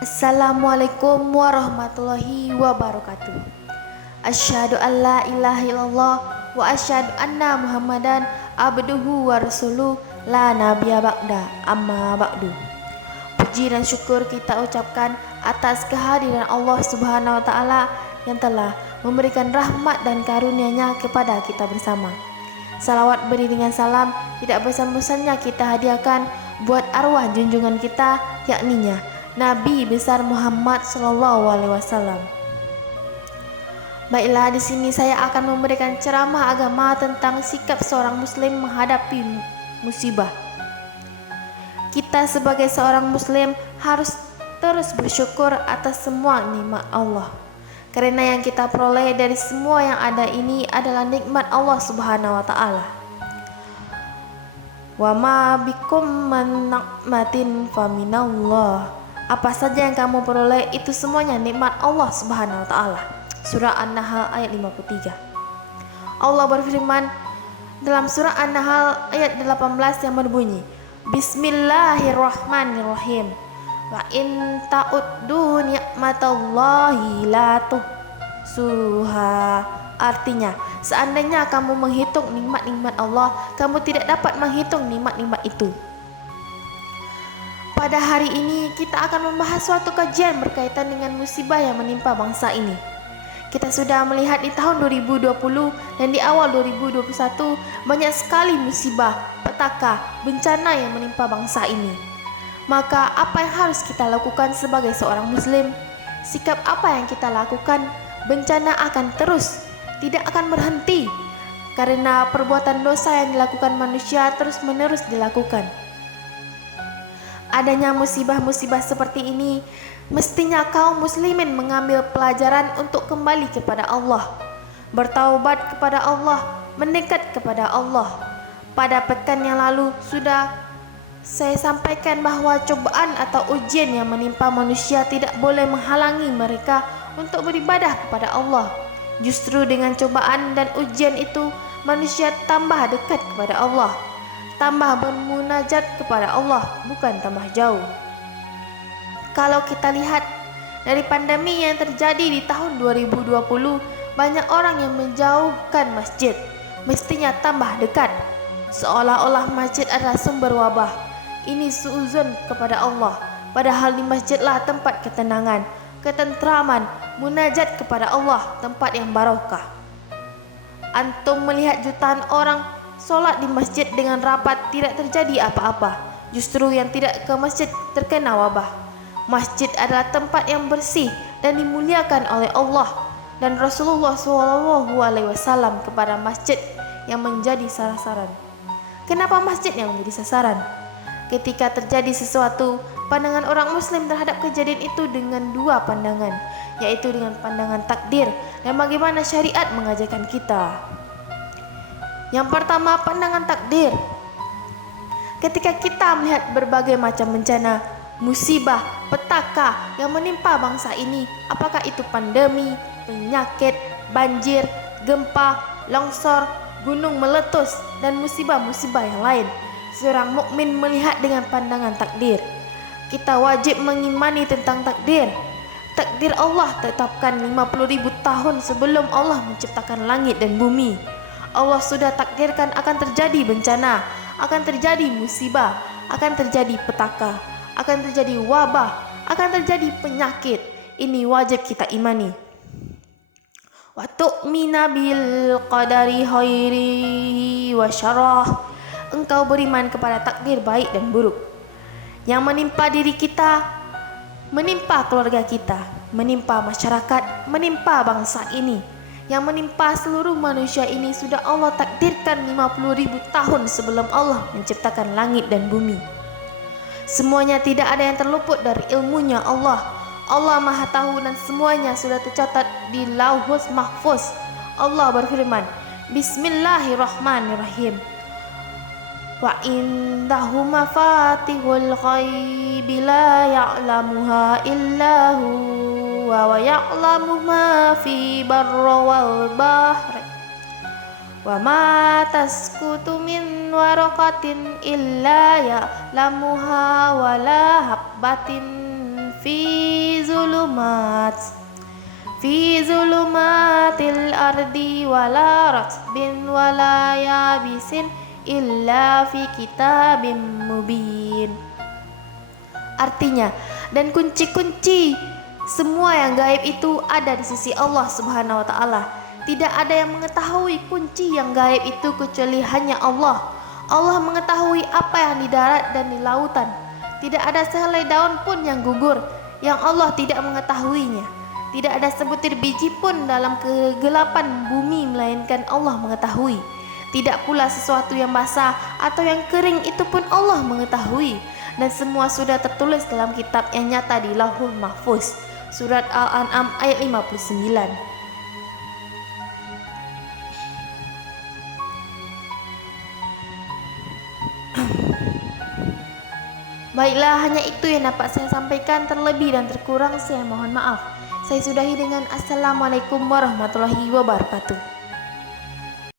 Assalamualaikum warahmatullahi wabarakatuh. Asyhadu an la ilaha illallah wa asyhadu anna Muhammadan abduhu wa rasuluh la nabiyya ba'da amma ba'du. Puji dan syukur kita ucapkan atas kehadiran Allah Subhanahu wa taala yang telah memberikan rahmat dan karunia-Nya kepada kita bersama. Salawat beriringan salam tidak bosan-bosannya kita hadiahkan buat arwah junjungan kita, yakninya Nabi besar Muhammad Sallallahu Alaihi Wasallam. Baiklah, di sini saya akan memberikan ceramah agama tentang sikap seorang Muslim menghadapi musibah. Kita sebagai seorang Muslim harus terus bersyukur atas semua nikmat Allah, karena yang kita peroleh dari semua yang ada ini adalah nikmat Allah Subhanahu Wa Taala. Wa ma bikum min nikmatin faminallah. Apa saja yang kamu peroleh itu semuanya nikmat Allah Subhanahu wa taala. Surah An-Nahl ayat 53. Allah berfirman dalam surah An-Nahl ayat 18 yang berbunyi, Bismillahirrahmanirrahim. Wa in ta'uddu ni'matallahi la tuhsuha. Artinya, seandainya kamu menghitung nikmat-nikmat Allah, kamu tidak dapat menghitung nikmat-nikmat itu. Pada hari ini kita akan membahas suatu kajian berkaitan dengan musibah yang menimpa bangsa ini. Kita sudah melihat di tahun 2020 dan di awal 2021 banyak sekali musibah, petaka, bencana yang menimpa bangsa ini. Maka apa yang harus kita lakukan sebagai seorang Muslim? Sikap apa yang kita lakukan? Bencana akan terus, tidak akan berhenti, karena perbuatan dosa yang dilakukan manusia terus-menerus dilakukan. Adanya musibah-musibah seperti ini, mestinya kaum muslimin mengambil pelajaran untuk kembali kepada Allah, bertaubat kepada Allah, mendekat kepada Allah. Pada pekan yang lalu sudah saya sampaikan bahwa cobaan atau ujian yang menimpa manusia tidak boleh menghalangi mereka untuk beribadah kepada Allah. Justru dengan cobaan dan ujian itu, manusia tambah dekat kepada Allah, tambah bermunajat kepada Allah, bukan tambah jauh. Kalau kita lihat dari pandemi yang terjadi di tahun 2020, banyak orang yang menjauhkan masjid, mestinya tambah dekat, seolah-olah masjid adalah sumber wabah. Ini suuzon kepada Allah, padahal di masjidlah tempat ketenangan, ketentraman, munajat kepada Allah, tempat yang barokah. Antum melihat jutaan orang solat di masjid dengan rapat, tidak terjadi apa-apa. Justru yang tidak ke masjid terkena wabah. Masjid adalah tempat yang bersih dan dimuliakan oleh Allah dan Rasulullah SAW kepada masjid yang menjadi sasaran. Kenapa masjid yang menjadi sasaran? Ketika terjadi sesuatu, pandangan orang Muslim terhadap kejadian itu dengan dua pandangan, yaitu dengan pandangan takdir dan bagaimana syariat mengajarkan kita. Yang pertama, pandangan takdir. Ketika kita melihat berbagai macam bencana, musibah, petaka yang menimpa bangsa ini, apakah itu pandemi, penyakit, banjir, gempa, longsor, gunung meletus, dan musibah-musibah yang lain, seorang mukmin melihat dengan pandangan takdir. Kita wajib mengimani tentang takdir. Takdir Allah tetapkan 50.000 tahun sebelum Allah menciptakan langit dan bumi. Allah sudah takdirkan akan terjadi bencana, akan terjadi musibah, akan terjadi petaka, akan terjadi wabah, akan terjadi penyakit. Ini wajib kita imani. Wa tu'mina bil qadari khairihi wa syarrah. Engkau beriman kepada takdir baik dan buruk yang menimpa diri kita, menimpa keluarga kita, menimpa masyarakat, menimpa bangsa ini. Yang menimpa seluruh manusia ini sudah Allah takdirkan 50.000 tahun sebelum Allah menciptakan langit dan bumi. Semuanya tidak ada yang terluput dari ilmunya Allah. Allah Maha Tahu dan semuanya sudah tercatat di Lauhul Mahfuz. Allah berfirman, Bismillahirrahmanirrahim. Wa indahu mafatihul ghaibi la ya'lamuha illahu wa ya'lamu ma fi barra wal bahri wa ma tasqutu min waraqatin illa ya'lamuha wa la habbatin fi zulumat fi zulumatil ardi wala ratbin wala yabisin illa fi kitabim mubin. Artinya, dan kunci-kunci semua yang gaib itu ada di sisi Allah Subhanahu wa taala. Tidak ada yang mengetahui kunci yang gaib itu kecuali hanya Allah. Allah mengetahui apa yang di darat dan di lautan. Tidak ada sehelai daun pun yang gugur yang Allah tidak mengetahuinya. Tidak ada sebutir biji pun dalam kegelapan bumi melainkan Allah mengetahui. Tidak pula sesuatu yang basah atau yang kering itu pun Allah mengetahui. Dan semua sudah tertulis dalam kitab yang nyata di Lauhul Mahfuz. Surat Al-An'am ayat 59. Baiklah, hanya itu yang dapat saya sampaikan. Terlebih dan terkurang saya mohon maaf. Saya sudahi dengan Assalamualaikum warahmatullahi wabarakatuh.